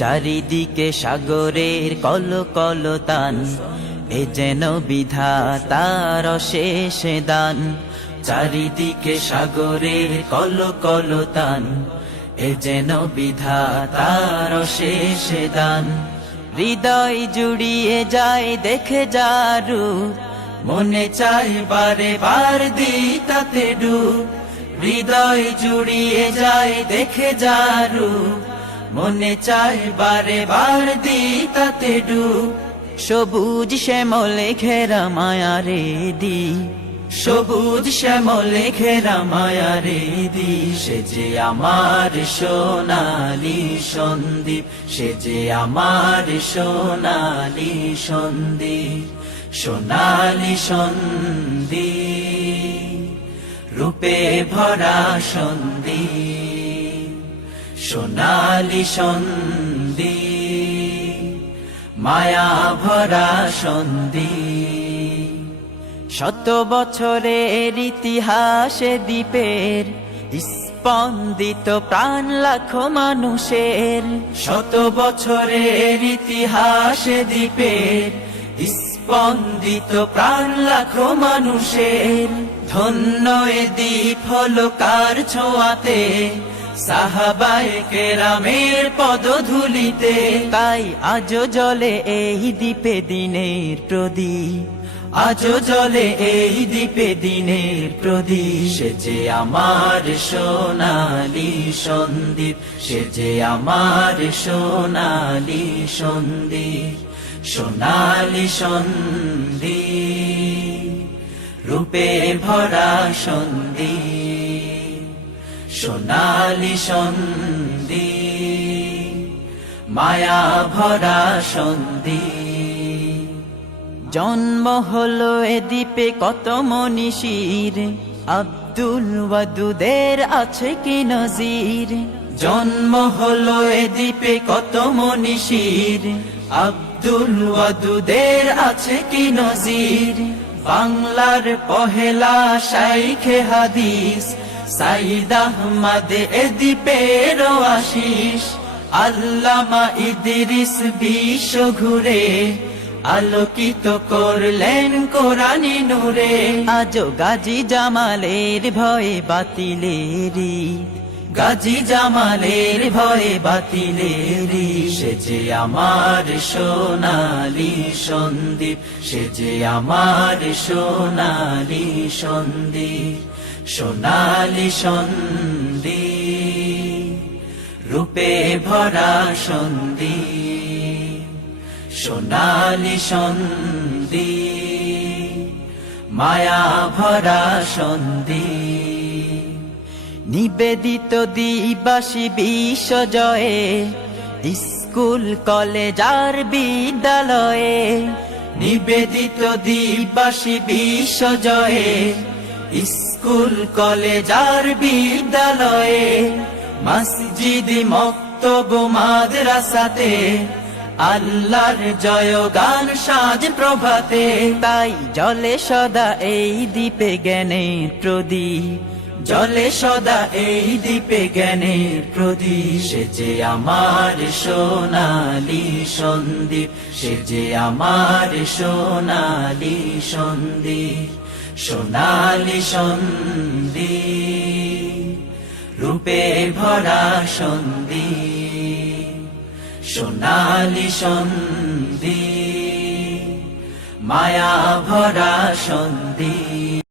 চারিদিকে সাগরের কলকলতান, এ যেন বিধাতার অশেষ দান। চারিদিকে সাগরের কলকলতান, এ যেন বিধাতার অশেষ দান। হৃদয় জুড়িয়ে যায় দেখে যারু, মনে চায় বারে বার দিতাতে ডুব। হৃদয় জুড়িয়ে যায় দেখে যারু, মনে চায় বারে বার দিতাতে ডুব। সবুজ শ্যামলে ঘেরা মায়ারে দি, সবুজ শ্যামলে ঘেরা মায়ারে দি। সে যে আমার সোনালি সন্দীপ, সে যে আমার সোনালি সন্দীপ। সোনালি সন্দীপ রূপে ভরা সন্দীপ, সোনালি সন্দীপ মায়া ভরা সন্দীপ। শত বছরের ইতিহাসে দ্বীপের স্পন্দিত প্রাণ লাখো মানুষের। শত বছরের ইতিহাসে দ্বীপের স্পন্দিত প্রাণ লাখো মানুষের। ধন্য এ দ্বীপ হলো কার ছোঁয়াতে, সাহাবায়ে কেরামের পদধূলিতে। তাই আজও জ্বলে এই দ্বীপে দিনের প্রদীপ, আজও জ্বলে এই দ্বীপে দিনের প্রদীপ। সে যে আমার সোনালি সন্দীপ, সে যে আমার সোনালি সন্দীপ। সোনালি সন্দীপ রূপে ভরা সন্দীপ, সোনালি সন্দীপ মায়া ভরা সন্দীপ। জন্ম হলো এ দ্বীপে কত মনীষীর, আব্দুল ওয়াদুদের আছে কি নজির। জন্ম হলো এ দ্বীপে কত মনীষীর, আব্দুল ওয়াদুদের আছে কি নজির। বাংলার পহেলা শাইখে হাদিস সাইদ আহমদ এ দ্বীপের আশিস। আল্লামা ইদ্রিস বিশ্ব ঘুরে আলোকিত করলেন কোরআনী নূরে। আজও গাজী জামালের ভয়ে বাতিলেরি, গাজী জামালের ভয়ে বাতিলেরি। সে যে আমার সোনালি সন্দীপ, সে যে আমার সোনালি সন্দীপ। সোনালি সন্দীপ রূপে ভরা সন্দীপ, সোনালি সন্দীপ মায়া ভরা সন্দীপ। নিবেদিত দিবাসী বিশ্বজয়ে, স্কুল কলেজ আর বিদ্যালয়ে। নিবেদিত দিবাসী বিশ্বজয়ে, স্কুল কলেজ আর বিদ্যালয়ে। মসজিদ মক্তব মাদ্রাসাতে আল্লাহর জয়গান সাজ প্রভাতে। তাই জলে সদা এই দ্বীপে জ্ঞানের প্রদীপ, জলে সদা এই দ্বীপে জ্ঞানের প্রদীপ। সে যে আমার সোনালি সন্দীপ, সে যে আমার সোনালি সন্দীপ। সোনালি সন্দীপ রূপে ভরা সন্দীপ, সোনালি সন্দীপ মায়া ভরা সন্দীপ।